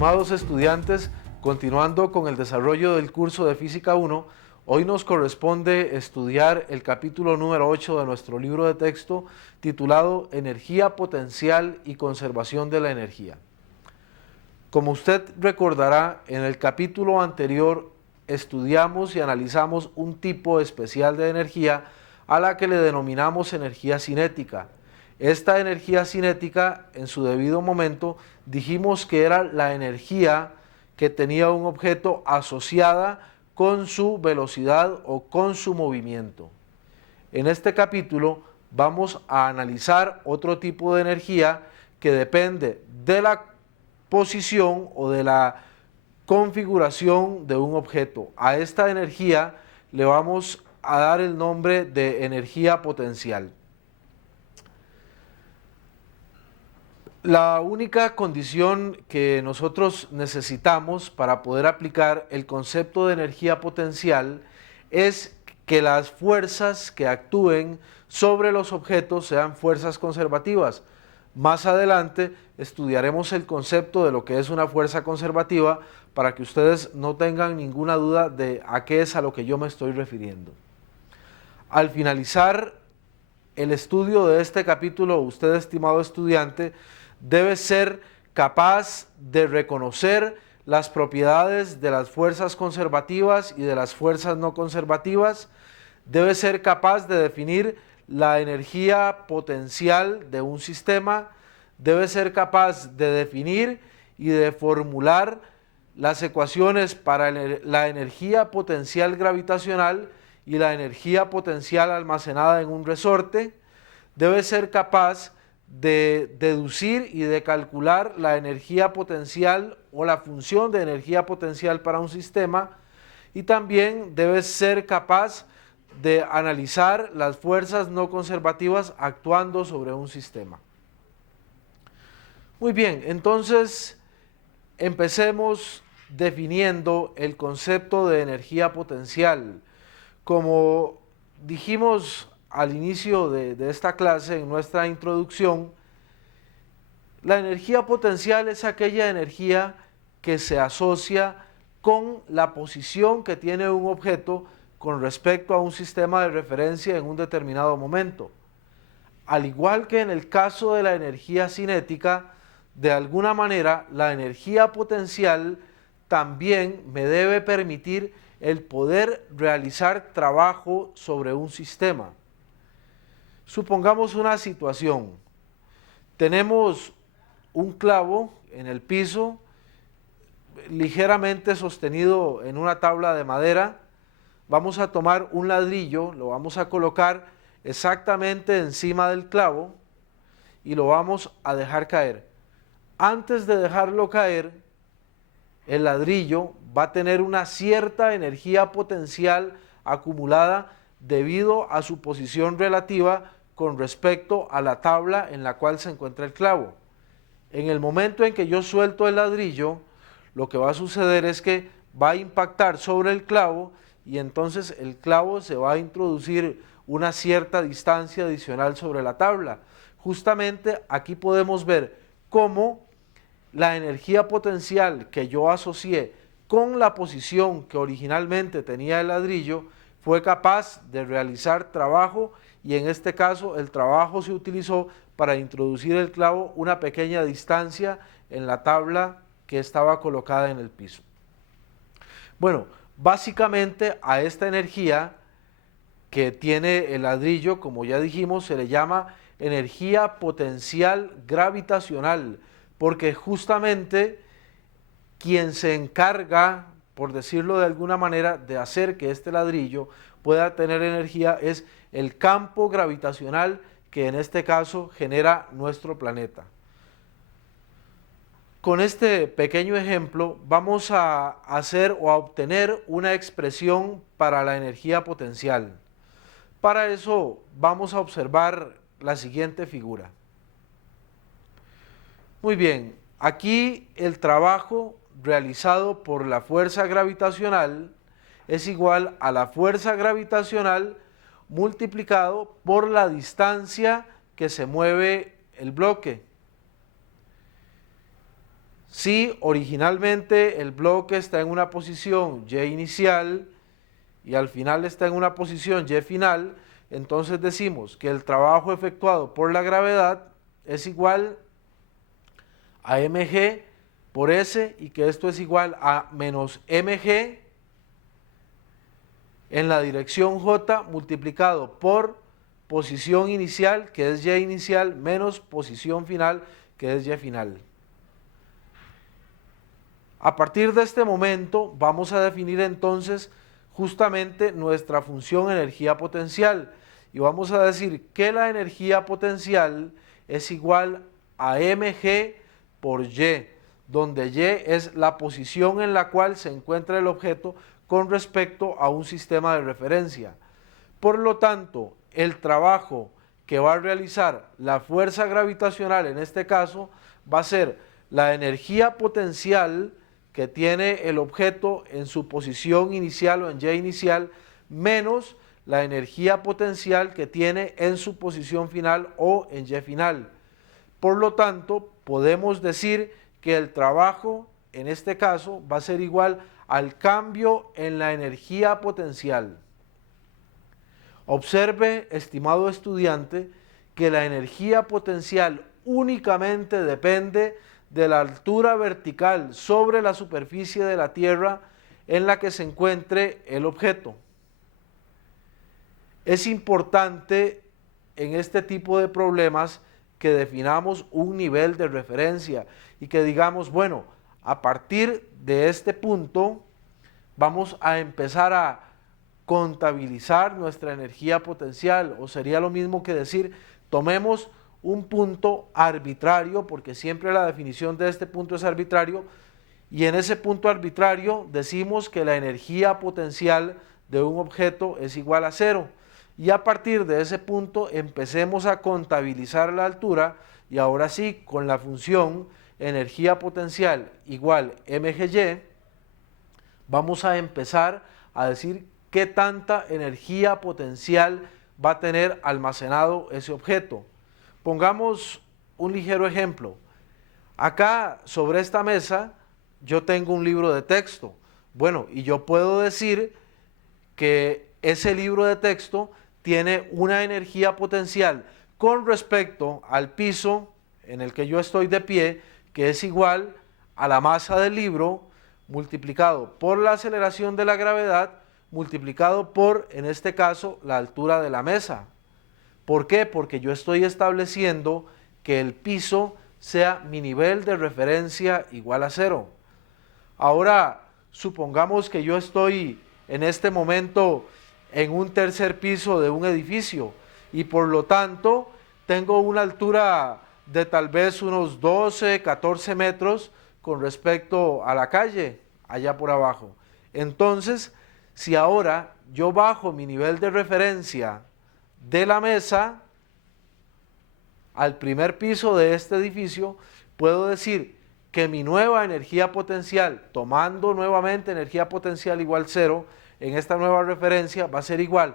Estimados estudiantes, continuando con el desarrollo del curso de Física 1, hoy nos corresponde estudiar el capítulo número 8 de nuestro libro de texto titulado Energía potencial y conservación de la energía. Como usted recordará, en el capítulo anterior estudiamos y analizamos un tipo especial de energía a la que le denominamos energía cinética. Esta energía cinética, en su debido momento, dijimos que era la energía que tenía un objeto asociada con su velocidad o con su movimiento. En este capítulo vamos a analizar otro tipo de energía que depende de la posición o de la configuración de un objeto. A esta energía le vamos a dar el nombre de energía potencial. La única condición que nosotros necesitamos para poder aplicar el concepto de energía potencial es que las fuerzas que actúen sobre los objetos sean fuerzas conservativas. Más adelante estudiaremos el concepto de lo que es una fuerza conservativa para que ustedes no tengan ninguna duda de a qué es a lo que yo me estoy refiriendo. Al finalizar el estudio de este capítulo, usted, estimado estudiante, debe ser capaz de reconocer las propiedades de las fuerzas conservativas y de las fuerzas no conservativas, debe ser capaz de definir la energía potencial de un sistema, debe ser capaz de definir y de formular las ecuaciones para la energía potencial gravitacional y la energía potencial almacenada en un resorte, debe ser capaz de deducir y de calcular la energía potencial o la función de energía potencial para un sistema, y también debe ser capaz de analizar las fuerzas no conservativas actuando sobre un sistema. Muy bien, entonces empecemos definiendo el concepto de energía potencial. Como dijimos al inicio de esta clase, en nuestra introducción, la energía potencial es aquella energía que se asocia con la posición que tiene un objeto con respecto a un sistema de referencia en un determinado momento. Al igual que en el caso de la energía cinética, de alguna manera la energía potencial también me debe permitir el poder realizar trabajo sobre un sistema. Supongamos una situación. Tenemos un clavo en el piso, ligeramente sostenido en una tabla de madera. Vamos a tomar un ladrillo, lo vamos a colocar exactamente encima del clavo y lo vamos a dejar caer. Antes de dejarlo caer, el ladrillo va a tener una cierta energía potencial acumulada debido a su posición relativa con respecto a la tabla en la cual se encuentra el clavo. En el momento en que yo suelto el ladrillo, lo que va a suceder es que va a impactar sobre el clavo y entonces el clavo se va a introducir una cierta distancia adicional sobre la tabla. Justamente aquí podemos ver cómo la energía potencial que yo asocié con la posición que originalmente tenía el ladrillo fue capaz de realizar trabajo, y en este caso el trabajo se utilizó para introducir el clavo una pequeña distancia en la tabla que estaba colocada en el piso. Bueno, básicamente a esta energía que tiene el ladrillo, como ya dijimos, se le llama energía potencial gravitacional, porque justamente quien se encarga, por decirlo de alguna manera, de hacer que este ladrillo pueda tener energía es el campo gravitacional que en este caso genera nuestro planeta. Con este pequeño ejemplo vamos a hacer o a obtener una expresión para la energía potencial. Para eso vamos a observar la siguiente figura. Muy bien, aquí el trabajo realizado por la fuerza gravitacional es igual a la fuerza gravitacional multiplicado por la distancia que se mueve el bloque. Si originalmente el bloque está en una posición Y inicial y al final está en una posición Y final, entonces decimos que el trabajo efectuado por la gravedad es igual a mg por S y que esto es igual a menos mg en la dirección J multiplicado por posición inicial, que es Y inicial, menos posición final, que es Y final. A partir de este momento vamos a definir entonces justamente nuestra función energía potencial y vamos a decir que la energía potencial es igual a mg por Y, donde Y es la posición en la cual se encuentra el objeto con respecto a un sistema de referencia. Por lo tanto, el trabajo que va a realizar la fuerza gravitacional en este caso va a ser la energía potencial que tiene el objeto en su posición inicial o en Y inicial, menos la energía potencial que tiene en su posición final o en Y final. Por lo tanto, podemos decir que el trabajo en este caso va a ser igual al cambio en la energía potencial. Observe, estimado estudiante, que la energía potencial únicamente depende de la altura vertical sobre la superficie de la Tierra en la que se encuentre el objeto. Es importante en este tipo de problemas que definamos un nivel de referencia y que digamos, bueno, a partir de este punto vamos a empezar a contabilizar nuestra energía potencial, o sería lo mismo que decir, tomemos un punto arbitrario, porque siempre la definición de este punto es arbitrario, y en ese punto arbitrario decimos que la energía potencial de un objeto es igual a 0, y a partir de ese punto empecemos a contabilizar la altura, y ahora sí, con la función energía potencial igual mgy, vamos a empezar a decir qué tanta energía potencial va a tener almacenado ese objeto. Pongamos un ligero ejemplo. Acá sobre esta mesa yo tengo un libro de texto. Bueno, y yo puedo decir que ese libro de texto tiene una energía potencial con respecto al piso en el que yo estoy de pie, que es igual a la masa del libro multiplicado por la aceleración de la gravedad multiplicado por, en este caso, la altura de la mesa. ¿Por qué? Porque yo estoy estableciendo que el piso sea mi nivel de referencia igual a 0. Ahora, supongamos que yo estoy en este momento en un tercer piso de un edificio y por lo tanto tengo una altura de tal vez unos 12, 14 metros con respecto a la calle, allá por abajo. Entonces, si ahora yo bajo mi nivel de referencia de la mesa al primer piso de este edificio, puedo decir que mi nueva energía potencial, tomando nuevamente energía potencial igual 0, en esta nueva referencia va a ser igual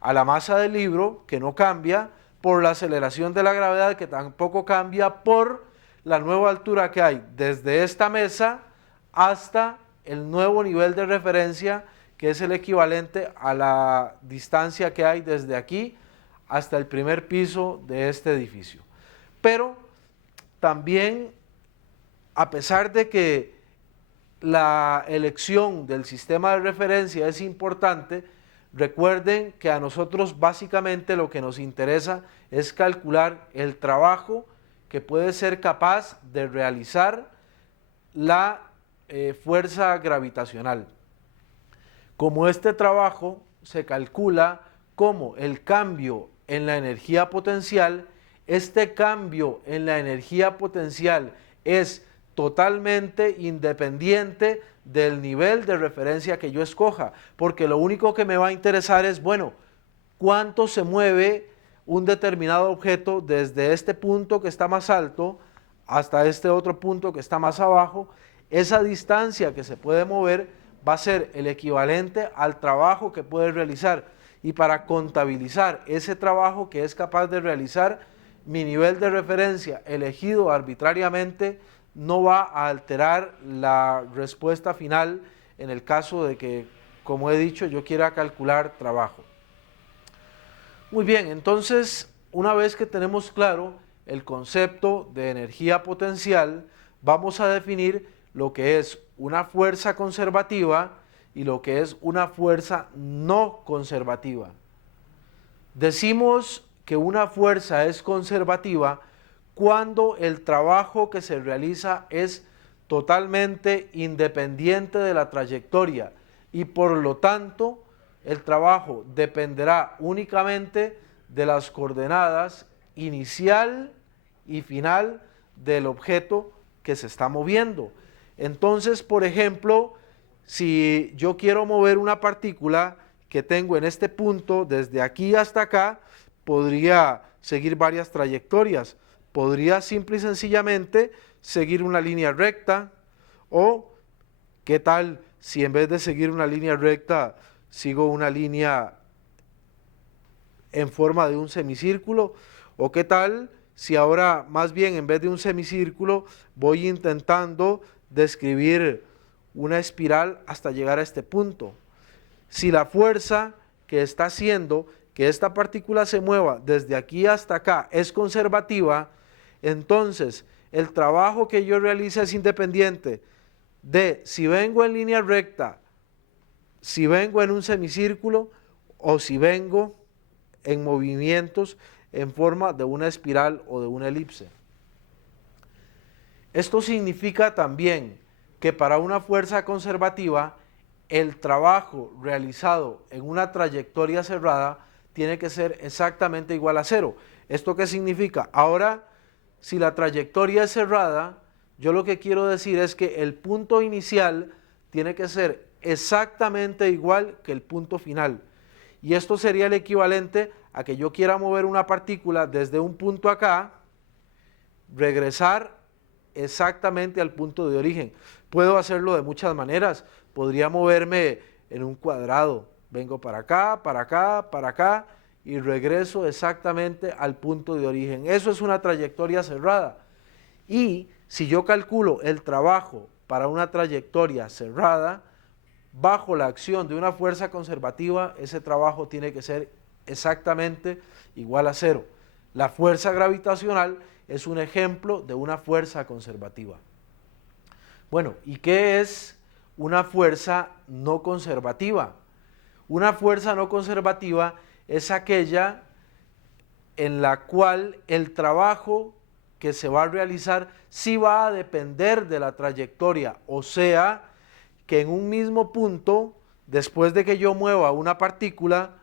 a la masa del libro, que no cambia, por la aceleración de la gravedad, que tampoco cambia, por la nueva altura que hay desde esta mesa hasta el nuevo nivel de referencia, que es el equivalente a la distancia que hay desde aquí hasta el primer piso de este edificio. Pero también, a pesar de que la elección del sistema de referencia es importante, recuerden que a nosotros básicamente lo que nos interesa es calcular el trabajo que puede ser capaz de realizar la fuerza gravitacional. Como este trabajo se calcula como el cambio en la energía potencial, este cambio en la energía potencial es totalmente independiente del nivel de referencia que yo escoja, porque lo único que me va a interesar es, bueno, cuánto se mueve un determinado objeto desde este punto que está más alto hasta este otro punto que está más abajo. Esa distancia que se puede mover va a ser el equivalente al trabajo que puede realizar, y para contabilizar ese trabajo que es capaz de realizar, mi nivel de referencia elegido arbitrariamente no va a alterar la respuesta final en el caso de que, como he dicho, yo quiera calcular trabajo. Muy bien, entonces, una vez que tenemos claro el concepto de energía potencial, vamos a definir lo que es una fuerza conservativa y lo que es una fuerza no conservativa. Decimos que una fuerza es conservativa cuando el trabajo que se realiza es totalmente independiente de la trayectoria y por lo tanto el trabajo dependerá únicamente de las coordenadas inicial y final del objeto que se está moviendo. Entonces, por ejemplo, si yo quiero mover una partícula que tengo en este punto, desde aquí hasta acá, podría seguir varias trayectorias. Podría simple y sencillamente seguir una línea recta, o qué tal si en vez de seguir una línea recta, sigo una línea en forma de un semicírculo, o qué tal si ahora más bien en vez de un semicírculo voy intentando describir una espiral hasta llegar a este punto. Si la fuerza que está haciendo que esta partícula se mueva desde aquí hasta acá es conservativa, entonces el trabajo que yo realice es independiente de si vengo en línea recta, si vengo en un semicírculo o si vengo en movimientos en forma de una espiral o de una elipse. Esto significa también que para una fuerza conservativa, el trabajo realizado en una trayectoria cerrada tiene que ser exactamente igual a cero. ¿Esto qué significa? Ahora, si la trayectoria es cerrada, yo lo que quiero decir es que el punto inicial tiene que ser exactamente igual que el punto final. Y esto sería el equivalente a que yo quiera mover una partícula desde un punto acá, regresar exactamente al punto de origen. Puedo hacerlo de muchas maneras. Podría moverme en un cuadrado. Vengo para acá, para acá, para acá y regreso exactamente al punto de origen. Eso es una trayectoria cerrada. Y si yo calculo el trabajo para una trayectoria cerrada, bajo la acción de una fuerza conservativa, ese trabajo tiene que ser exactamente igual a cero. La fuerza gravitacional es un ejemplo de una fuerza conservativa. Bueno, ¿y qué es una fuerza no conservativa? Una fuerza no conservativa es aquella en la cual el trabajo que se va a realizar sí va a depender de la trayectoria, o sea, que en un mismo punto, después de que yo mueva una partícula,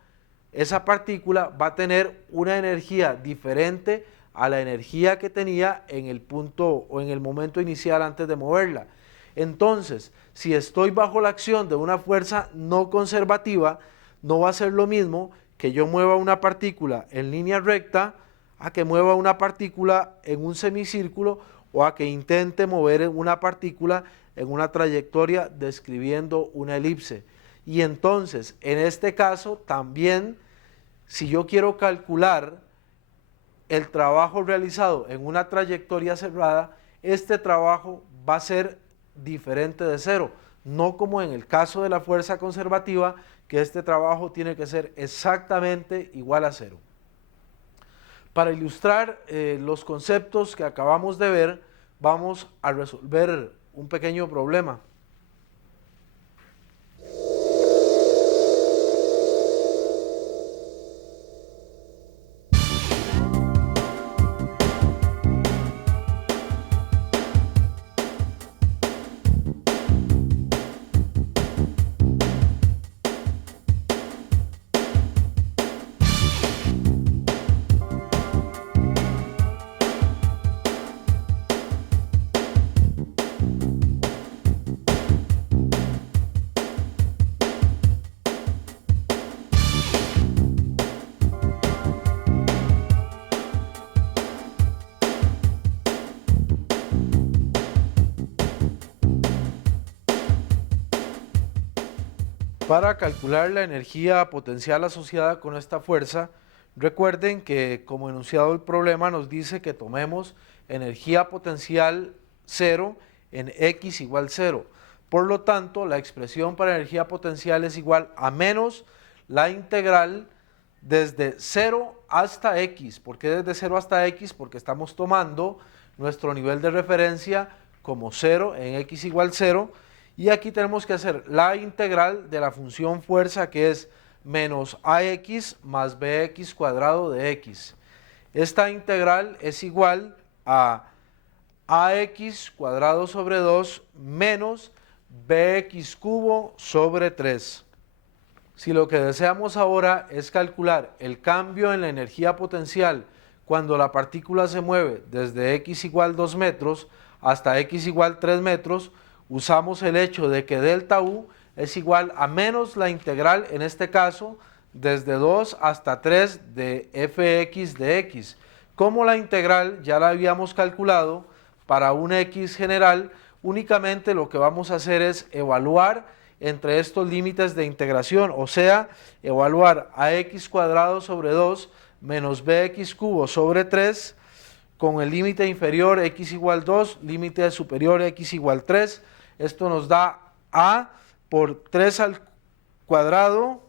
esa partícula va a tener una energía diferente a la energía que tenía en el punto o en el momento inicial antes de moverla. Entonces, si estoy bajo la acción de una fuerza no conservativa, no va a ser lo mismo que yo mueva una partícula en línea recta a que mueva una partícula en un semicírculo o a que intente mover una partícula en una trayectoria describiendo una elipse. Y entonces, en este caso, también, si yo quiero calcular el trabajo realizado en una trayectoria cerrada, este trabajo va a ser diferente de cero, no como en el caso de la fuerza conservativa, que este trabajo tiene que ser exactamente igual a cero. Para ilustrar los conceptos que acabamos de ver, vamos a resolver un pequeño problema. Para calcular la energía potencial asociada con esta fuerza, recuerden que como enunciado el problema nos dice que tomemos energía potencial 0 en x igual 0. Por lo tanto, la expresión para energía potencial es igual a menos la integral desde 0 hasta x. ¿Por qué desde 0 hasta x? Porque estamos tomando nuestro nivel de referencia como 0 en x igual 0, y aquí tenemos que hacer la integral de la función fuerza, que es menos ax más bx cuadrado de x. Esta integral es igual a ax cuadrado sobre 2 menos bx cubo sobre 3. Si lo que deseamos ahora es calcular el cambio en la energía potencial cuando la partícula se mueve desde x igual 2 metros hasta x igual 3 metros, usamos el hecho de que delta U es igual a menos la integral, en este caso, desde 2 hasta 3 de fx de x. Como la integral ya la habíamos calculado para un x general, únicamente lo que vamos a hacer es evaluar entre estos límites de integración, o sea, evaluar ax cuadrado sobre 2 menos bx cubo sobre 3 con el límite inferior x igual 2, límite superior x igual 3. Esto nos da a por 3 al cuadrado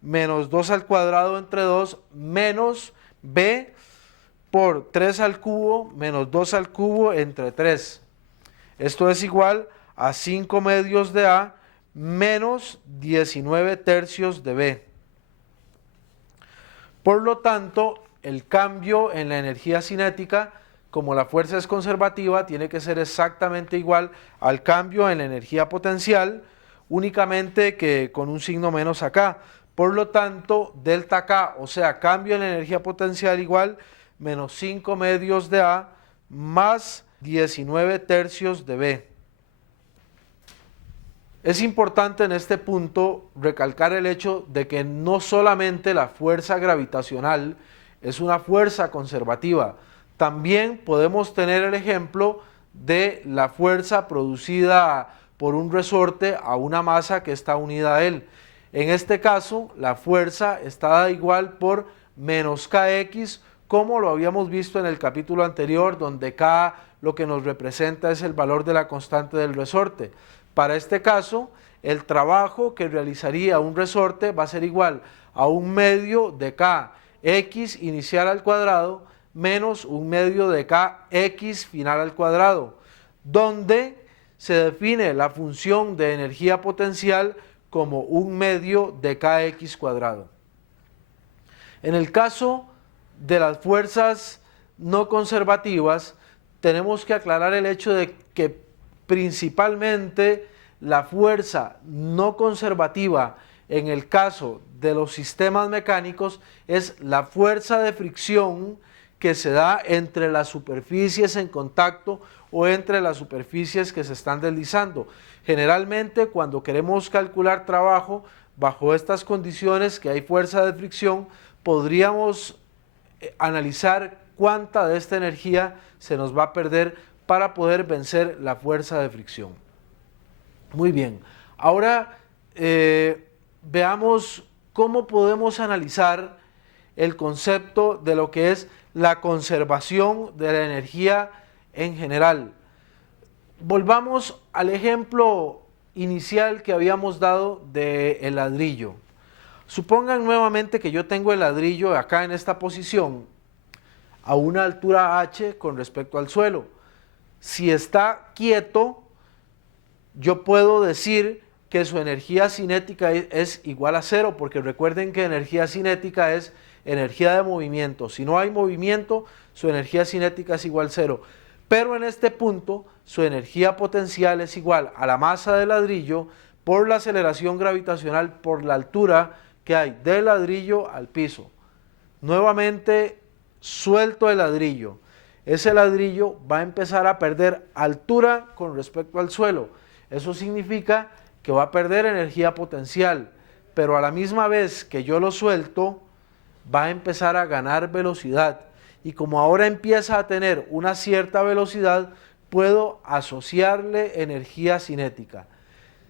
menos 2 al cuadrado entre 2 menos b por 3 al cubo menos 2 al cubo entre 3. Esto es igual a 5 medios de a menos 19 tercios de b. Por lo tanto, el cambio en la energía cinética, como la fuerza es conservativa, tiene que ser exactamente igual al cambio en la energía potencial, únicamente que con un signo menos acá. Por lo tanto, delta K, o sea, cambio en la energía potencial igual menos 5 medios de A más 19 tercios de B. Es importante en este punto recalcar el hecho de que no solamente la fuerza gravitacional es una fuerza conservativa, también podemos tener el ejemplo de la fuerza producida por un resorte a una masa que está unida a él. En este caso, la fuerza está dada igual por menos kx, como lo habíamos visto en el capítulo anterior, donde k lo que nos representa es el valor de la constante del resorte. Para este caso, el trabajo que realizaría un resorte va a ser igual a un medio de kx inicial al cuadrado menos un medio de kx final al cuadrado, donde se define la función de energía potencial como un medio de kx cuadrado. En el caso de las fuerzas no conservativas, tenemos que aclarar el hecho de que principalmente la fuerza no conservativa en el caso de los sistemas mecánicos es la fuerza de fricción que se da entre las superficies en contacto o entre las superficies que se están deslizando. Generalmente, cuando queremos calcular trabajo bajo estas condiciones que hay fuerza de fricción, podríamos analizar cuánta de esta energía se nos va a perder para poder vencer la fuerza de fricción. Muy bien, ahora veamos cómo podemos analizar el concepto de lo que es la conservación de la energía en general. Volvamos al ejemplo inicial que habíamos dado del ladrillo. Supongan nuevamente que yo tengo el ladrillo acá en esta posición a una altura h con respecto al suelo. Si está quieto, yo puedo decir que su energía cinética es igual a 0, porque recuerden que energía cinética es energía de movimiento. Si no hay movimiento, su energía cinética es igual a 0. Pero en este punto, su energía potencial es igual a la masa del ladrillo por la aceleración gravitacional por la altura que hay del ladrillo al piso. Nuevamente suelto el ladrillo. Ese ladrillo va a empezar a perder altura con respecto al suelo. Eso significa que va a perder energía potencial, pero a la misma vez que yo lo suelto, va a empezar a ganar velocidad. Y como ahora empieza a tener una cierta velocidad, puedo asociarle energía cinética.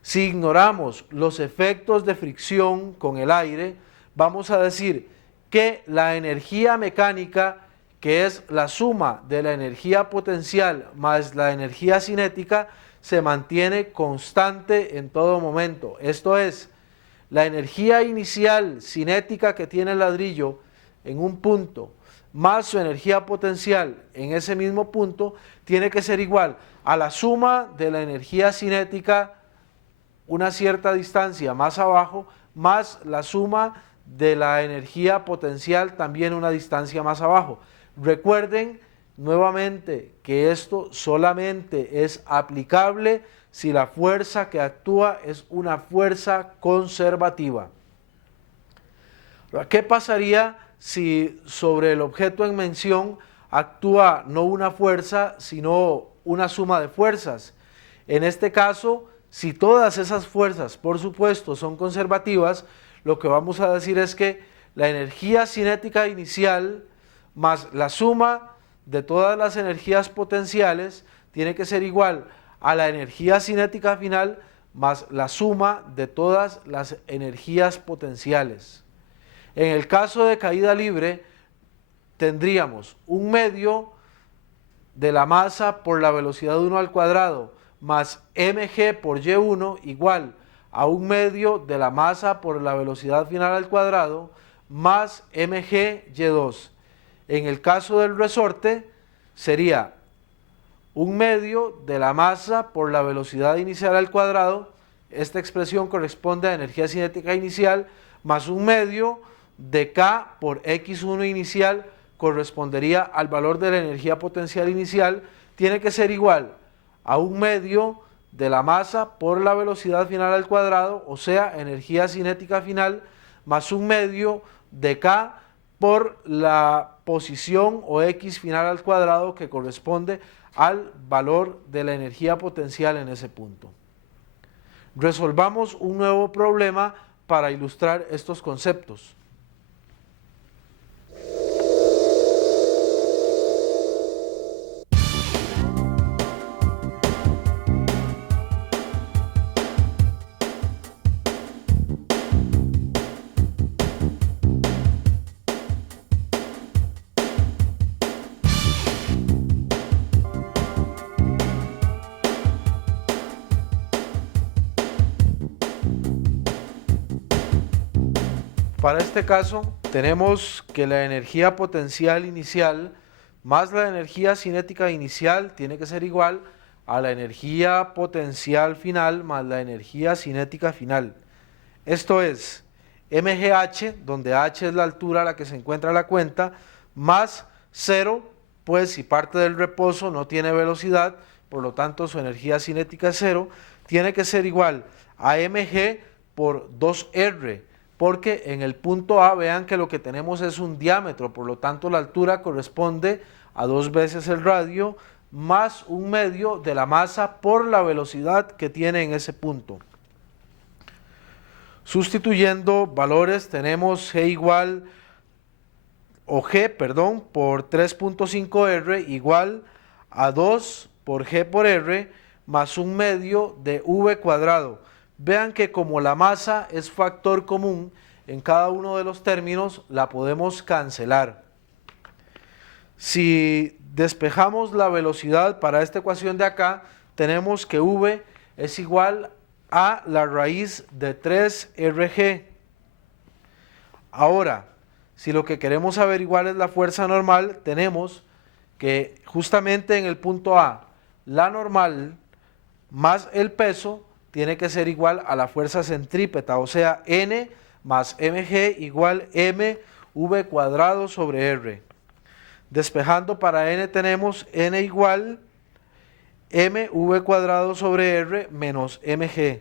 Si ignoramos los efectos de fricción con el aire, vamos a decir que la energía mecánica que es la suma de la energía potencial más la energía cinética, se mantiene constante en todo momento. Esto es, la energía inicial cinética que tiene el ladrillo en un punto, más su energía potencial en ese mismo punto, tiene que ser igual a la suma de la energía cinética una cierta distancia más abajo, más la suma de la energía potencial también una distancia más abajo. Recuerden nuevamente que esto solamente es aplicable si la fuerza que actúa es una fuerza conservativa. ¿Qué pasaría si sobre el objeto en mención actúa no una fuerza, sino una suma de fuerzas? En este caso, si todas esas fuerzas, por supuesto, son conservativas, lo que vamos a decir es que la energía cinética inicial más la suma de todas las energías potenciales tiene que ser igual a la energía cinética final más la suma de todas las energías potenciales. En el caso de caída libre, tendríamos un medio de la masa por la velocidad 1 al cuadrado más mg por y1 igual a un medio de la masa por la velocidad final al cuadrado más mg y2. En el caso del resorte sería un medio de la masa por la velocidad inicial al cuadrado, esta expresión corresponde a energía cinética inicial, más un medio de K por X1 inicial, correspondería al valor de la energía potencial inicial, tiene que ser igual a un medio de la masa por la velocidad final al cuadrado, o sea, energía cinética final, más un medio de K por la posición o X final al cuadrado que corresponde al valor de la energía potencial en ese punto. Resolvamos un nuevo problema para ilustrar estos conceptos. Para este caso, tenemos que la energía potencial inicial más la energía cinética inicial tiene que ser igual a la energía potencial final más la energía cinética final. Esto es mgh, donde h es la altura a la que se encuentra la cuenta, más 0, pues si parte del reposo no tiene velocidad, por lo tanto su energía cinética es 0, tiene que ser igual a mg por 2r, porque en el punto A vean que lo que tenemos es un diámetro, por lo tanto la altura corresponde a 2 veces el radio más un medio de la masa por la velocidad que tiene en ese punto. Sustituyendo valores tenemos G igual, o G, perdón, por 3.5R igual a 2 por G por R más un medio de V cuadrado. Vean que como la masa es factor común en cada uno de los términos, la podemos cancelar. Si despejamos la velocidad para esta ecuación de acá, tenemos que V es igual a la raíz de 3RG. Ahora, si lo que queremos averiguar es la fuerza normal, tenemos que justamente en el punto A, la normal más el peso tiene que ser igual a la fuerza centrípeta, o sea, N más mg igual mv cuadrado sobre r. Despejando para N tenemos N igual mv cuadrado sobre r menos mg.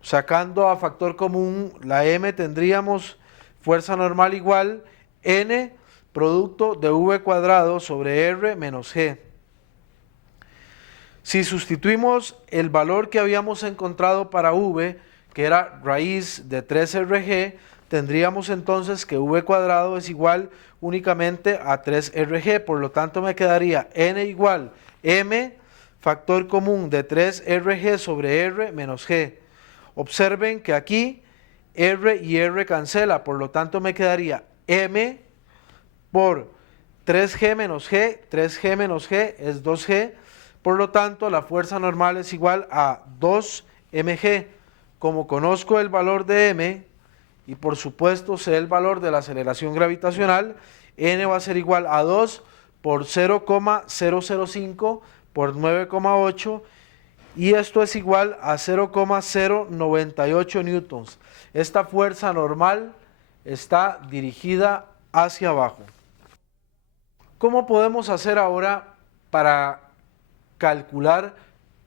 Sacando a factor común la m tendríamos fuerza normal igual N producto de v cuadrado sobre r menos g. Si sustituimos el valor que habíamos encontrado para v, que era raíz de 3rg, tendríamos entonces que v cuadrado es igual únicamente a 3rg, por lo tanto me quedaría n igual m factor común de 3rg sobre r menos g. Observen que aquí r y r cancela, por lo tanto me quedaría m por 3G menos G, 3G menos G es 2G, por lo tanto la fuerza normal es igual a 2mg. Como conozco el valor de m y por supuesto sé el valor de la aceleración gravitacional, n va a ser igual a 2 por 0,005 por 9,8 y esto es igual a 0,098 newtons. Esta fuerza normal está dirigida hacia abajo. ¿Cómo podemos hacer ahora para calcular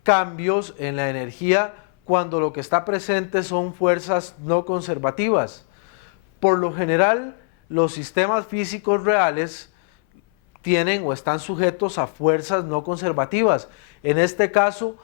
cambios en la energía cuando lo que está presente son fuerzas no conservativas? Por lo general, los sistemas físicos reales tienen o están sujetos a fuerzas no conservativas. En este caso,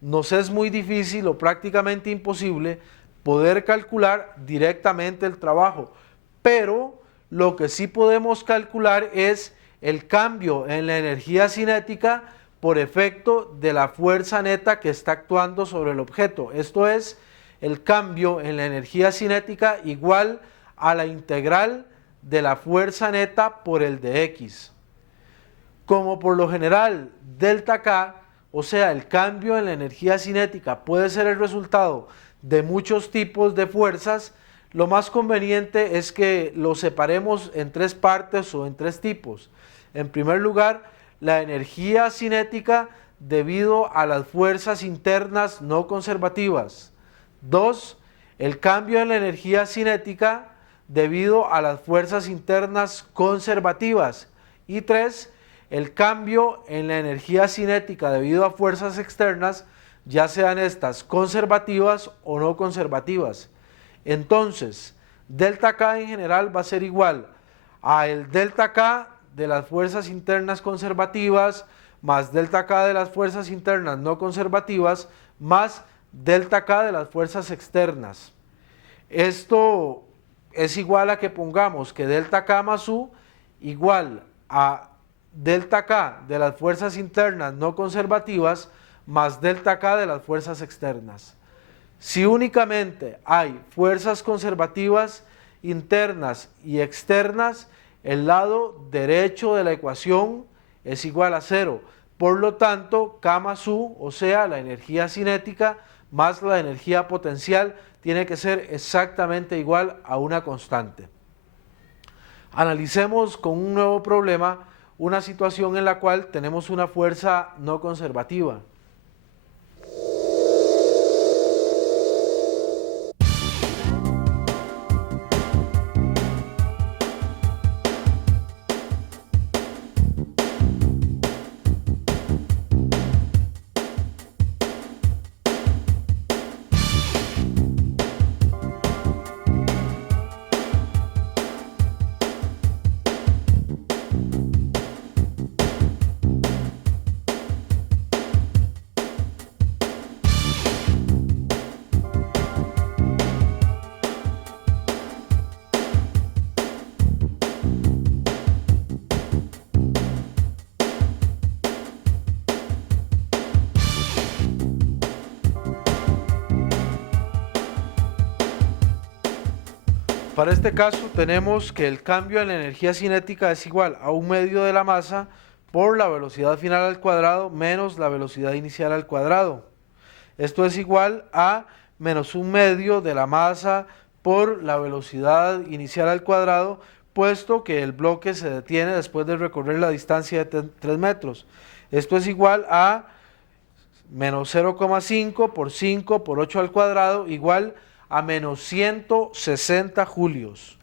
nos es muy difícil o prácticamente imposible poder calcular directamente el trabajo, pero lo que sí podemos calcular es el cambio en la energía cinética por efecto de la fuerza neta que está actuando sobre el objeto. Esto es el cambio en la energía cinética igual a la integral de la fuerza neta por el de X. Como por lo general delta K, o sea el cambio en la energía cinética puede ser el resultado de muchos tipos de fuerzas, lo más conveniente es que lo separemos en tres partes o en tres tipos. En primer lugar, la energía cinética debido a las fuerzas internas no conservativas. 2. El cambio en la energía cinética debido a las fuerzas internas conservativas. Y 3. El cambio en la energía cinética debido a fuerzas externas, ya sean estas conservativas o no conservativas. Entonces, delta K en general va a ser igual a el delta K de las fuerzas internas conservativas más delta K de las fuerzas internas no conservativas más delta K de las fuerzas externas. Esto es igual a que pongamos que delta K más U igual a delta K de las fuerzas internas no conservativas más delta K de las fuerzas externas. Si únicamente hay fuerzas conservativas internas y externas, el lado derecho de la ecuación es igual a 0. Por lo tanto, K más U, o sea, la energía cinética más la energía potencial, tiene que ser exactamente igual a una constante. Analicemos con un nuevo problema una situación en la cual tenemos una fuerza no conservativa. Para este caso tenemos que el cambio en la energía cinética es igual a 1/2 de la masa por la velocidad final al cuadrado menos la velocidad inicial al cuadrado. Esto es igual a menos 1/2 de la masa por la velocidad inicial al cuadrado, puesto que el bloque se detiene después de recorrer la distancia de 3 metros. Esto es igual a menos 0,5 por 5 por 8 al cuadrado igual a menos 160 julios.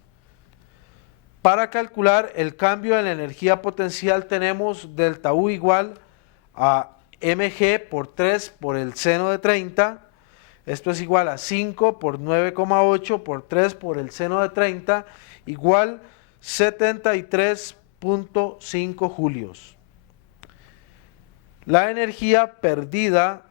Para calcular el cambio en la energía potencial tenemos delta U igual a mg por 3 por el seno de 30. Esto es igual a 5 por 9,8 por 3 por el seno de 30 igual 73.5 julios. La energía perdida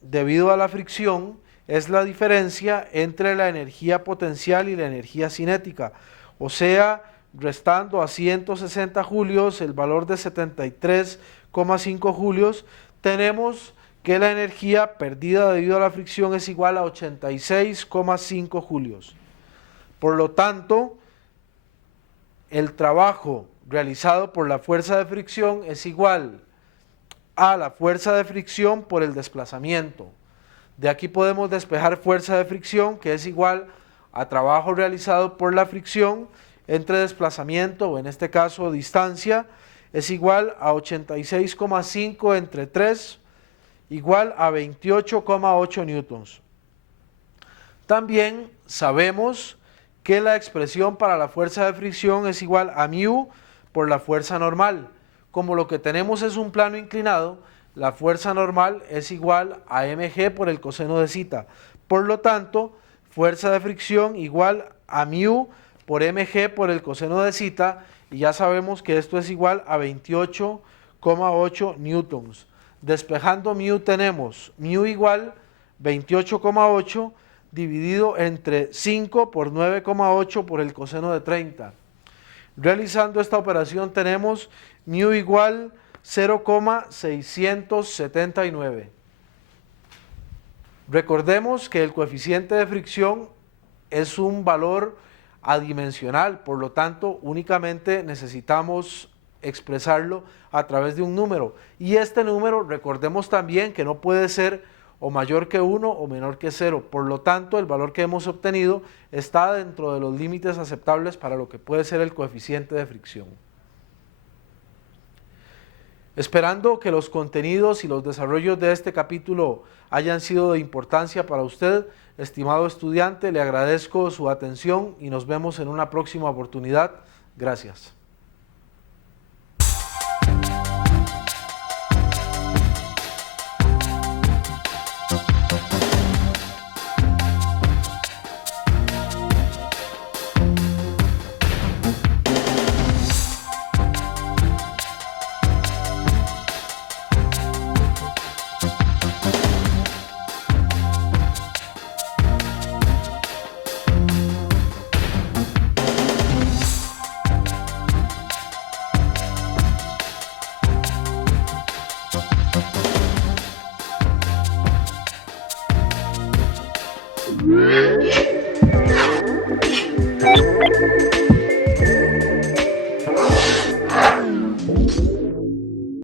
debido a la fricción es la diferencia entre la energía potencial y la energía cinética, o sea, restando a 160 julios el valor de 73,5 julios, tenemos que la energía perdida debido a la fricción es igual a 86,5 julios. Por lo tanto, el trabajo realizado por la fuerza de fricción es igual a la fuerza de fricción por el desplazamiento. De aquí podemos despejar fuerza de fricción, que es igual a trabajo realizado por la fricción entre desplazamiento, o en este caso distancia, es igual a 86,5 entre 3, igual a 28,8 newtons. También sabemos que la expresión para la fuerza de fricción es igual a μ por la fuerza normal. Como lo que tenemos es un plano inclinado, la fuerza normal es igual a mg por el coseno de zeta. Por lo tanto, fuerza de fricción igual a μ por mg por el coseno de zeta, y ya sabemos que esto es igual a 28,8 newtons. Despejando μ tenemos μ igual 28,8 dividido entre 5 por 9,8 por el coseno de 30. Realizando esta operación tenemos μ igual 0,679. Recordemos que el coeficiente de fricción es un valor adimensional, por lo tanto únicamente necesitamos expresarlo a través de un número, y este número recordemos también que no puede ser o mayor que 1 o menor que 0, por lo tanto el valor que hemos obtenido está dentro de los límites aceptables para lo que puede ser el coeficiente de fricción. Esperando que los contenidos y los desarrollos de este capítulo hayan sido de importancia para usted, estimado estudiante, le agradezco su atención y nos vemos en una próxima oportunidad. Gracias. Yeah.